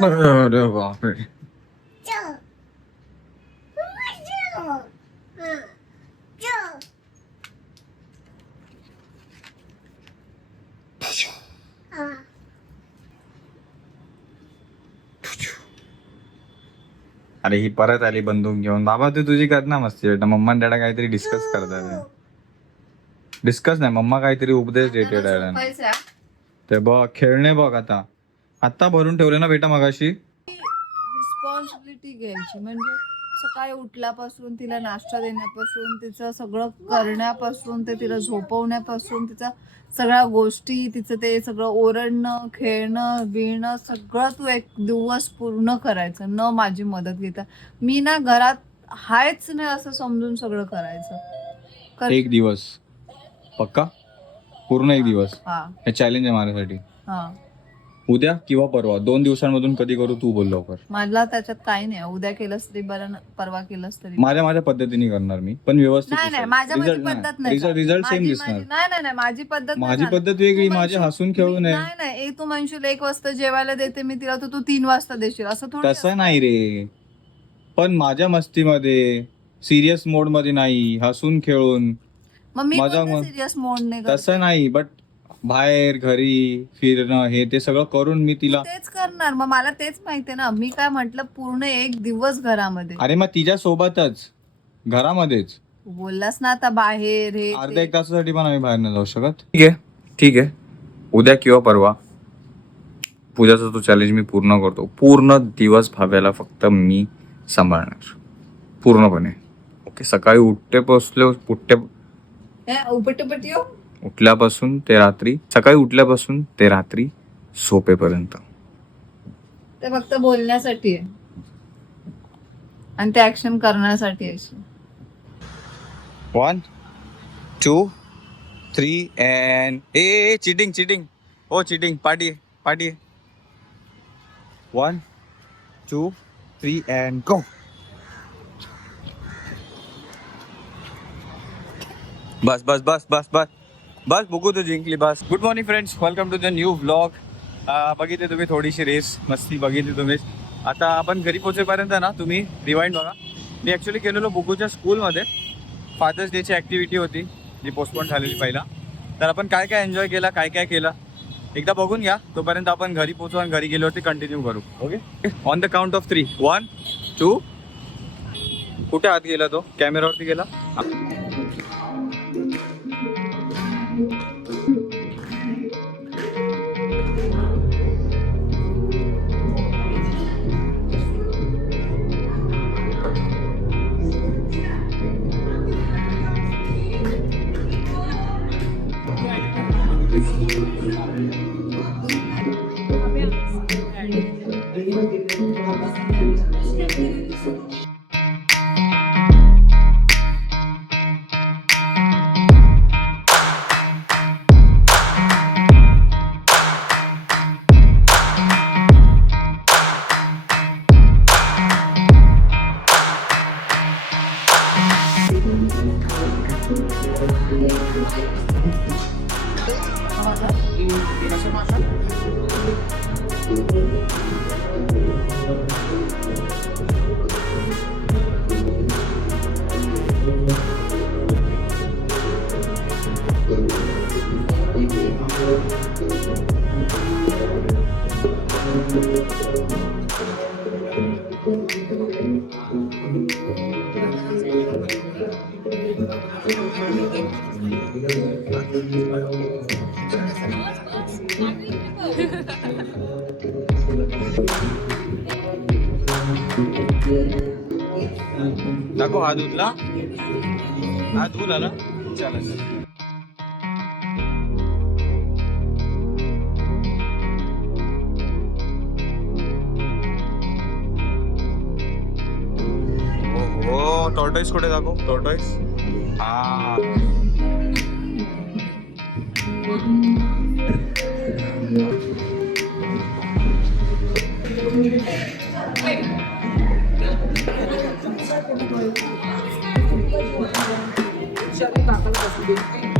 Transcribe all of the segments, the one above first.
अरे बापरे अरे ही परत आली बंदूक घेऊन. बाबा तू तुझी कर ना मस्ती बेटा मम्मा डॅडा काहीतरी डिस्कस करतात. डिस्कस नाही मम्मा काहीतरी उपदेश देते डॅडा ते बघ खेळणे बघ आता. आता भरून ठेवले ना बेटा मगाशी? रिस्पॉन्सिबिलिटी घ्यायची. म्हणजे सकाळी उठल्यापासून तिला नाश्ता देण्यापासून तिचं सगळं करण्यापासून ते तिला झोपवण्यापासून तिचा सगळ्या गोष्टी तिचं ते सगळं ओरडणं खेळणं बिळणं सगळं तू एक दिवस पूर्ण करायचं. न माझी मदत घेता. मी ना घरात हायच नाही असं समजून सगळं करायचं. कर- एक दिवस. पक्का? पूर्ण एक दिवस. हा. हे चॅलेंज आहे माझ्यासाठी. हा. उद्या किंवा परवा दोन दिवसांमधून कधी करू तू बोल लवकर. मला त्याच्यात काही नाही. उद्या केलंस तरी बरं न- परवा केलंस तरी. माझ्या माझ्या पद्धतीने करणार मी पण व्यवस्थित नाही नाही माझ्या माझी पद्धत नाही रिझल्ट रिझल्ट सेम माझी- दिसणार. माझी- नाही नाही नाही माझी पद्धत नाही माझी चालत. पद्धत वेगळी तू माझी म्हणशील- हसून खेळून आहे नाही नाही एक तू म्हणशील एक वाजता जेवायला देते मी तिला तर तू तीन वाजता देशील. असं थोडं तसं नाही रे. पण माझ्या मस्तीमध्ये सिरियस मोडमध्ये नाही. हसून खेळून. मग मी माझा सिरियस मोड नाही करत. तसं नाही बट बाहेर घरी फिरणं हे ते सगळं करून मी तिला तेच करणार. मग मला तेच माहितीये ना. मी काय म्हंटल पूर्ण एक दिवस घरामध्ये. अरे मग तिच्या सोबतच. घरामध्येच. बोललास ना आता बाहेर हे अर्ध्या ते. एक तासासाठी पण आम्ही बाहेर नाही जाऊ शकत. ठीक आहे. ठीक आहे. उद्या किंवा परवा. पूजाचा तो चॅलेंज मी पूर्ण करतो. पूर्ण दिवस भाव्याला फक्त मी सांभाळणार. पूर्णपणे. ओके सकाळी उठते पोचले उठते हे, उपटपट येऊ उठल्यापासून ते रात्री सकाळी उठल्यापासून ते रात्री झोपेपर्यंत. ते फक्त बोलण्यासाठी आहे. आणि ते ऍक्शन करण्यासाठी आहे. One two three and a cheating cheating हो चिटिंग पार्टी आहे one two three and go बस बस बस बस बस. बस बघू तू जिंकली बस। Good morning friends welcome to the new vlog बघितली तुम्ही थोडीशी रेस मस्ती बघितली तुम्ही. आता आपण घरी पोचेपर्यंत ना तुम्ही रिवाइंड बघा. मी ॲक्च्युली गेलेलो बुकूच्या स्कूलमध्ये फादर्स डेची ॲक्टिव्हिटी होती जी पोस्टपोन झालेली पहिला. तर आपण काय काय एन्जॉय केला काय काय केलं एकदा बघून घ्या. तोपर्यंत आपण घरी पोहोचू आणि घरी गेल्यावरती कंटिन्यू करू. Okay on the count of three one two कुठे आत गेला तो? कॅमेरावरती गेला? हा हात धुतला हा धुला ना चला चला हो टॉर्टॉईस कुठे दाखव? टॉर्टॉईस हा. विषारी दाखल असू दे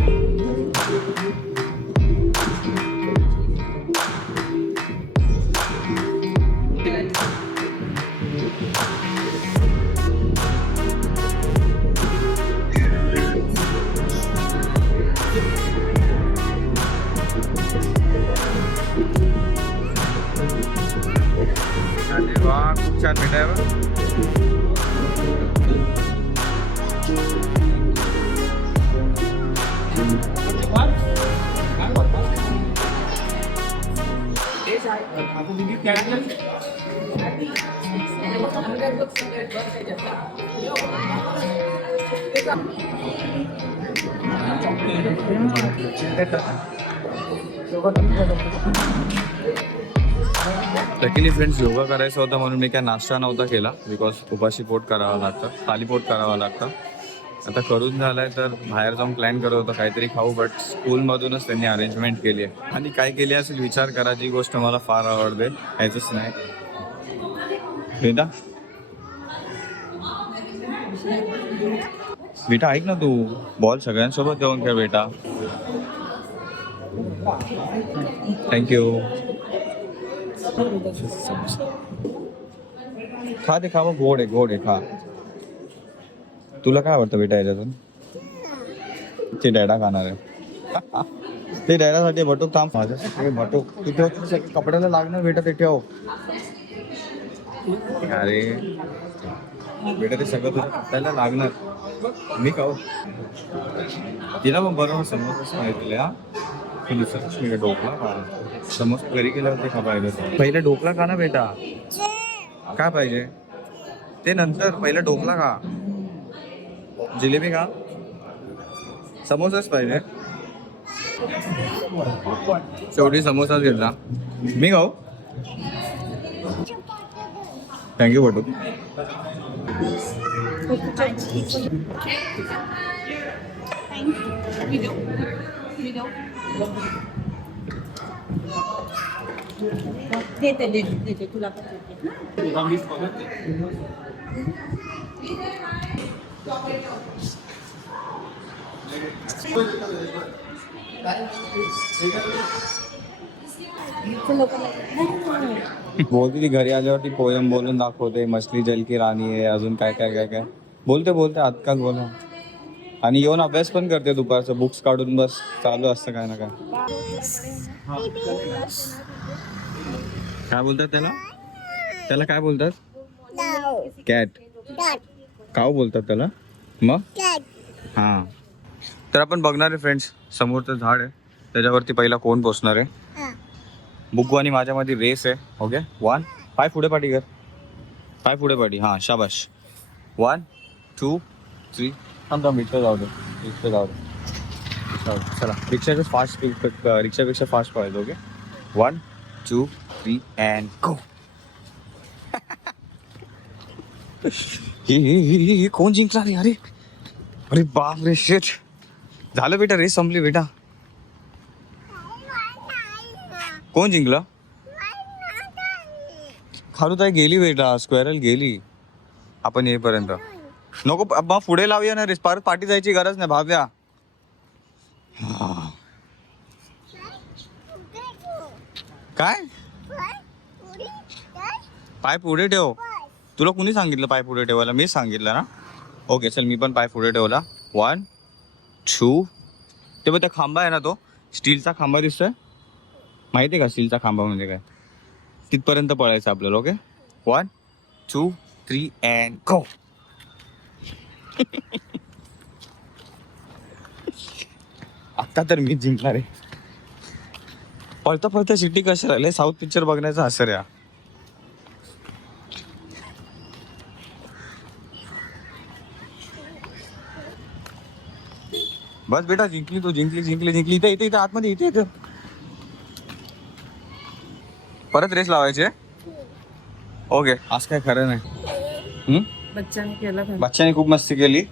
लकीली फ्रेंड्स योगा करायचा होता म्हणून मी काय नाश्ता नव्हता केला बिकॉज उपाशी पोट करावा लागतं खाली पोट करावं लागतं. आता करून झालाय तर बाहेर जाऊन प्लॅन करत होतो काहीतरी खाऊ बट स्कूलमधूनच त्यांनी अरेंजमेंट केली आहे. आणि काय केली असेल विचार करा जी गोष्ट मला फार आवडते ह्याच नाही बेटा बेटा ऐक ना तू. बॉल सगळ्यांसोबत घेऊन खेळ बेटा थँक्यू खा ते खा मग गोड आहे गोड आहे खा. तुला काय आवडतं बेटा याच्यातून? ते डॅडा खाणार आहे. ते डॅडासाठी भटूक थांब. माझ्यासाठी भटूक तू ठेव तुझ्या कपड्याला लागणार बेटा ते ठेव अरे. बेटा ते सगळं कपड्याला लागणार. मी खाऊ तिला मग बरोबर समजच माहिती हा? दुसरं खा समज घरी गेल्यावर ते खा पाहिजे पहिले ढोकळा खा ना बेटा. काय पाहिजे? ते नंतर पहिले ढोकळा खा. जिलेबी खा. समोसाच पाहिजे शेवटी समोसाच घेतला. मी खाऊ? थँक्यू बटू देते देते देते तुला बोलती ती घरी आल्यावरती पोयम बोलून दाखवते मछली जल की राणी आहे अजून काय काय काय काय. बोलते बोलते आजकाल बोला. आणि येऊन अभ्यास पण करते दुपारचं बुक्स काढून बस चालू असतं काय ना काय. काय बोलतात त्याला? त्याला काय बोलतात? कॅट काव बोलतात त्याला? मग? हा. तर आपण बघणार आहे फ्रेंड्स समोरचं झाड आहे. त्याच्यावरती पहिला कोण पोचणार आहे? बुग्गू आणि माझ्यामध्ये रेस आहे. ओके? वन पाय पुढे पाठी कर. पाय पुढे पाठी. हां शाबाश. वन टू थ्री थांब थांब इथं जाऊ दे. दे. जाऊ दे. चला. रिक्षाचं फास्ट रिक्षापेक्षा फास्ट पाहिजे okay? One two three and go हे कोण जिंकला रे? अरे अरे बाप रे शेट झालं बेटा रेस संपली बेटा. कोण जिंकलं? खारुताई गेली बेटा स्क्वेरल गेली. आपण येईपर्यंत. नको बा पुढे लावूया ना रेस परत पाठी जायची गरज नाही भाव्या. काय? पाय पुढे ठेव. तुला कुणी सांगितलं पाय पुढे ठेवायला? मीच सांगितलं ना? ओके चल मी पण पाय पुढे ठेवला. वन टू ते बघ त्या खांबा आहे ना तो? स्टीलचा खांबा दिसतोय. माहिती आहे का स्टीलचा खांबा म्हणजे काय? तिथपर्यंत पळायचं आपल्याला okay one two three and go आत्ता तर मी जिंकणार आहे. पळता पळता सिटी कशा राहिले? साऊथ पिक्चर बघण्याचा असर या बस बेटा जिंकली तू जिंकली जिंकली जिंकली. इथे इथे इथे आतमध्ये इथे इथे. परत रेस लावायचे ओके. आज काय खरं नाही. हम्म? बच्चाने केलं का बच्चाने खूप मस्ती केली.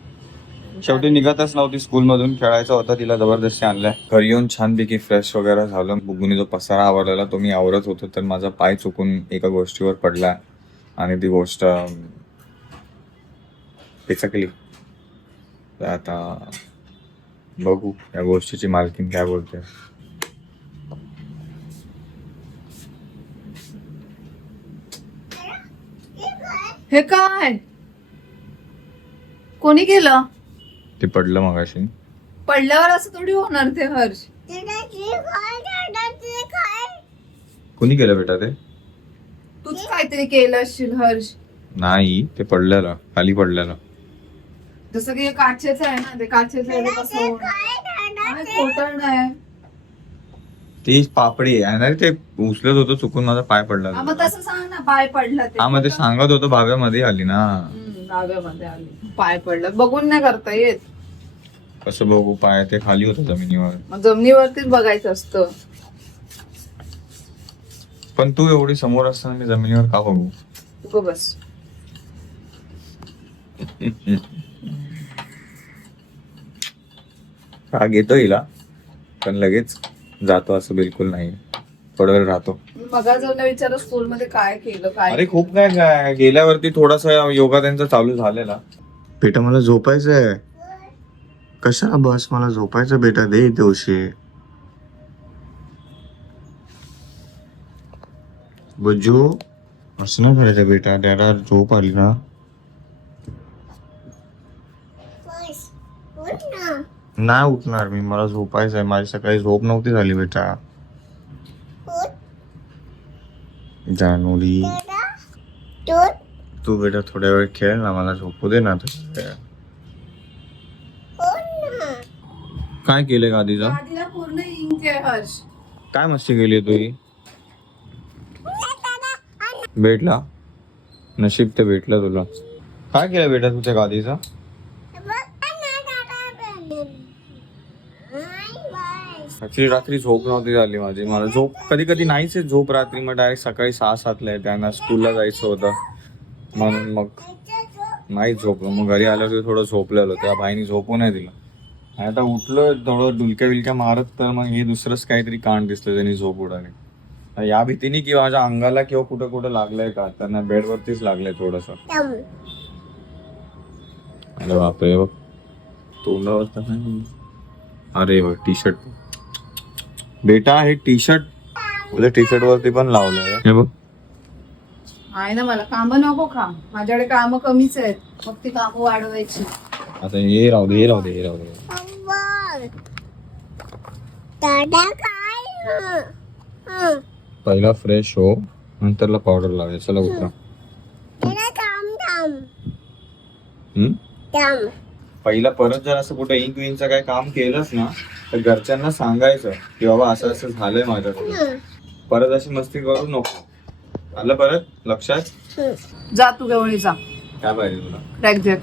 शेवटी निघतच नव्हती स्कूलमधून. खेळायचं होतं तिला जबरदस्ती आणलंय. घरी येऊन छानपैकी फ्रेश वगैरे झालं. बुगुनी जो पसारा आवडलेला तो मी आवरत होतो तर माझा पाय चुकून एका गोष्टीवर पडला. आणि ती गोष्ट पिचकली आता बघू या गोष्टीची मालकीन काय बोलते. हे काय? कोणी केलं? ते पडलं मगाशी. पडल्यावर असं थोडी होणार ते हर्ष. कोणी केलं बेटा ते तू? तूच काहीतरी केलं असशील हर्ष. नाही ते पडलेलं खाली पडलेलं. जसं की हे काचेचं आहे ना ते काचेचं आहे कसं नाही ती? पापडी आहे. ना ते उचलत होतो चुकून माझा पाय पडला हा, मग तसं सांग ना पाय पडला ते. हा मग ते सांगत होतो भाव्यामध्ये आली ना. हम्म, डाव्यामध्ये आली. पाय पडला. बघून नाही करता येत. कसं बघू पाय ते खाली होतं जमिनीवर. मग जमिनीवरतीच बघायचं असतं. पण तू एवढी समोर असताना मी जमिनीवर का बघू? तू गं बस. राग येतो हिला. पण लगेच जातो असं बिलकुल नाही. थोडा वेळ राहतो. विचार काय केलं काय अरे खूप काय काय गेल्यावरती थोडासा योगा त्यांचा चालू झालेला. बेटा मला झोपायचंय. कशाला बस? मला झोपायचं बेटा दे दिवशी बुज्जू असं नाही करायचं बेटा. त्याला झोप आली ना. नाही उठणार मी मला झोपायचंय माझी सकाळी झोप नव्हती झाली बेटा. जानोली. तू बेटा थोड्या वेळ खेळ ना मला झोपू दे ना. काय केले गादीचा आधीला पूर्ण इंक आहे हर्ष. काय मस्ती केली तू ही भेटला? नशीब ते भेटलं तुला. काय केलं बेटा तुझ्या गादीचा? ऍक्च्युली रात्री झोप नव्हती झाली माझी. मला झोप कधी कधी नाहीच आहे झोप रात्री. मग डायरेक्ट सकाळी सहा सातला आहे. त्यांना स्कूलला जायचं होतं. म्हणून मग नाही झोपलो. मग घरी आल्यावर थोडं झोपलेलो. त्या भाईनी झोपू नाही दिलं. आणि आता उठलं थोडं डुलक्या बिलक्या मारत तर मग हे दुसरंच काहीतरी कांड दिसलं त्यांनी झोप उडाली. या भीतीने की माझ्या अंगाला किंवा कुठं कुठं लागलंय का? त्यांना बेडवरतीच लागलंय थोडस. अरे बापरे बघ. तोंडावर तर नाही. अरे बघ टी शर्ट बेटा हे टी शर्ट तुझ्या टी शर्ट वरती पण लावलंय. हे बघ. आहे ना मला. कामं नको का माझ्याकडे कामं कमीच आहेत. मग ती कामं वाढवायची. आता हे राहू दे हे राहू दे हे राहू दे. पहिला फ्रेश हो नंतरला पावडर लावायचं चला उतरा. हम्म? पहिला परत जर असं कुठे इंक विंकचं काय काम केलंस ना तर घरच्यांना सांगायचं की बाबा असं असं झालंय माझ्याकडून. परत अशी मस्ती करू नको. आलं परत? लक्षात? जा तू गवळी जा. काय पाहिजे तुला? क्रॅक जॅक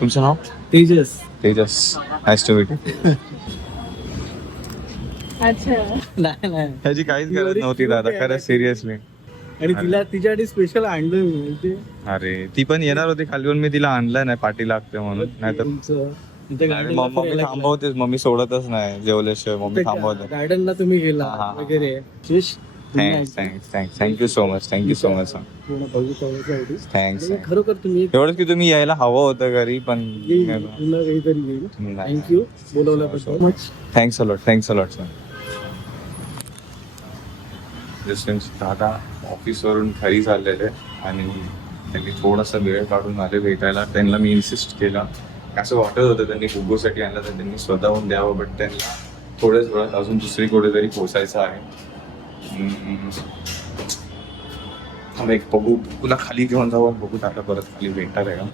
तुमचं नाव? Tejas. Tejas. Nice to meet अच्छा. नाही नाही. ह्याची काहीच गरज नव्हती दादा खरं सिरियसली आणि तिला तिच्यासाठी स्पेशल आणलं मी माहिती अरे ती पण येणार होती खाली पण मी तिला आणलं नाही पाठी लागते म्हणून. नाहीतर मम्मी थांबवतेच. मम्मी सोडतच नाही. जेवल्याशिवाय मम्मी थांबवते गार्डनला तुम्ही गेला. वगैरे. Thanks thanks thanks thank you so much thank you so much thanks खरोखर तुम्ही एवढंच की तुम्ही यायला हवं होतं घरी पण thank you बोलवल्याबद्दल. Much thanks a lot thanks a lot sir दादा ऑफिसवरून घरी चाललेले आणि त्यांनी थोडासा वेळ काढून आले भेटायला. त्यांना मी इन्सिस्ट केला. असं वाटत होतं त्यांनी गुगोसाठी आणलं तर त्यांनी स्वतःहून द्यावं बट त्यांना थोड्याच वेळात अजून दुसरी कुठेतरी पोचायचं आहे. एक बघू. तुला खाली घेऊन जाऊ आणि बघू आता परत खाली भेटणार आहे का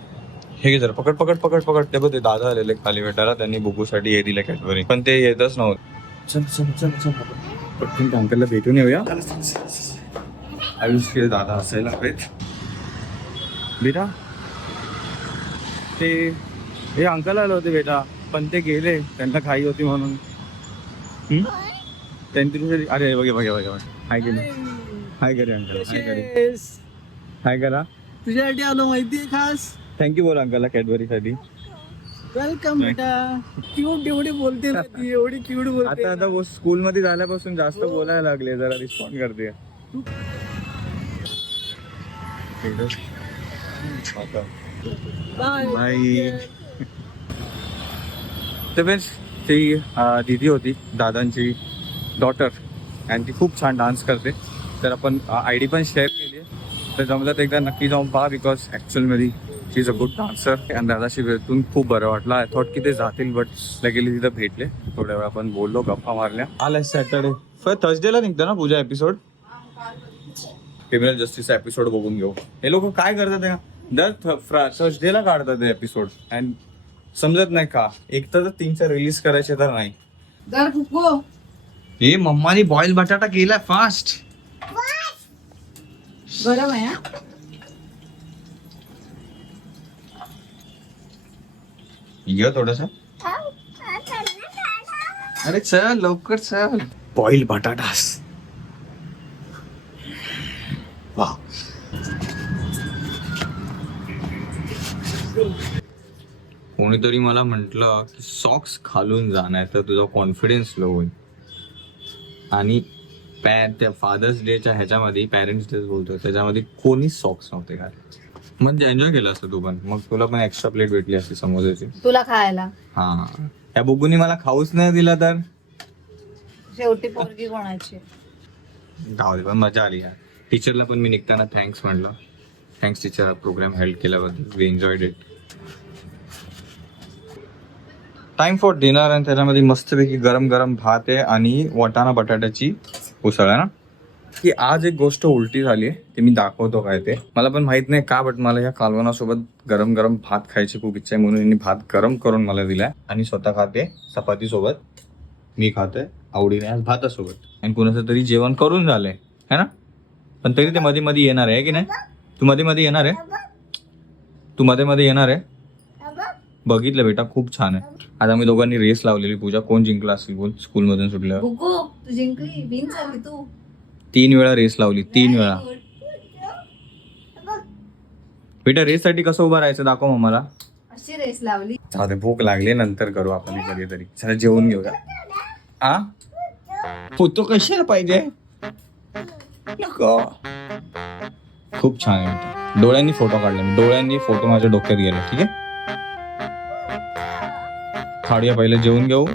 हे घे जरा. पकड पकड पकड पकड. ते बघ ते दादा आलेले खाली भेटायला. त्यांनी बुगूसाठी हे दिलं कॅडबरी पण ते येतच नव्हतं. चल चल चल चल पटकन त्या अंकलला भेटून येऊया. आयुष्य दादा असायला हवेत. बेटा ते हे अंकल आले होते बेटा पण ते गेले त्यांना खाई होती म्हणून. हम्म? त्यांची अरे बघे बघे बघे बघे. हाय गेले हाय करे अंकल. हाय करे हाय करा तुझ्यासाठी आलो माहितीये खास? थँक्यू बोल अंकलला कॅडबरीसाठी वेलकम बेटा. क्यूट एवढी बोलते ना ती एवढी क्यूट बोलते. आता आता स्कूल मध्ये झाल्यापासून जास्त बोलायला लागले जरा रिस्पॉन्ड करते. बाय तर फ्रेंड्स ती दीदी होती दादांची डॉटर आणि ती खूप छान डान्स करते. तर आपण आय डी पण शेअर केली आहे. तर जमलं तर एकदा नक्की जाऊन पहा because ॲक्च्युअलमध्ये she is a good dancer आणि दादाशी भेटून खूप बरं वाटलं. आय थॉट की ते जातील बट लगेली तिथं भेटले. थोड्या वेळ आपण बोललो गप्पा मारल्या. आलाय सॅटर्डे थर्सडेला निघतं ना पूजा एपिसोड क्रिमिनल जस्टिसचा एपिसोड बघून घेऊ. हे लोक काय करतात दर थर्सडेला काढतात ते एपिसोड अँड समजत नाही का? एक तर तीन चार रिलीज करायचे तर नाही. हे मम्मानी बॉईल बटाटा केलाय फास्ट गरम आहे ये थोडस. अरे चल लवकर चल. बॉईल बटाटास. वा कोणीतरी मला म्हटलं की सॉक्स घालून जा नाही तर तुझा कॉन्फिडन्स लो होईल. आणि पॅ त्या फादर्स डेच्या ह्याच्यामध्ये पॅरेंट्स डे बोलतो त्याच्यामध्ये कोणीच सॉक्स नव्हते घाले म्हणजे एन्जॉय केलं असतं तू पण. मग तुला पण एक्स्ट्रा प्लेट भेटली असती समोसाची. तुला खायला. हा. त्या बुगुनी मला खाऊच नाही दिला तर? शेवटी पोरगी कोणाची? जाऊ दे पण मजा आली यार. टीचरला पण मी निघताना थँक्स म्हणलं थँक्स टीचर प्रोग्राम हेल्ड केल्याबद्दल. We enjoyed it time for dinner आणि त्याच्यामध्ये मस्तपैकी गरम गरम भात आहे आणि वाटाणा बटाट्याची उसळ आहे ना? की आज एक गोष्ट उलटी झाली आहे ते मी दाखवतो काय ते. मला पण माहीत नाही का बट मला ह्या कालवणासोबत गरम गरम भात खायची खूप इच्छा आहे म्हणून यांनी भात गरम करून मला दिलाय. आणि स्वतः खाते चपाती सोबत मी खातोय आवडीने आज भातासोबत. आणि कुणाचं तरी जेवण करून झालंय है ना? पण तरी ते मध्ये मध्ये येणार आहे की नाही? तू मध्ये मध्ये येणार आहे? तू मध्ये मध्ये येणार आहे? बघितलं बेटा खूप छान आहे. आज आम्ही दोघांनी रेस लावलेली पूजा. कोण जिंकला असेल बोल स्कूलमधून सुटल्यावर? जिंकली विन झाली तू. तीन वेळा रेस लावली तीन वेळा. बेटा रेस साठी कसं उभं राहायचं दाखव मग मला. अशी रेस लावली. चालते भूक लागली नंतर करू आपण हे कधीतरी. चला जेवून घेऊया. आ? फोटो कशाला पाहिजे? नको. खूप छान आहे. डोळ्यांनी फोटो काढले. मी डोळ्यांनी फोटो माझ्या डोक्यात गेला ठीक आहे? खाऊया पहिले जेवून घेऊ.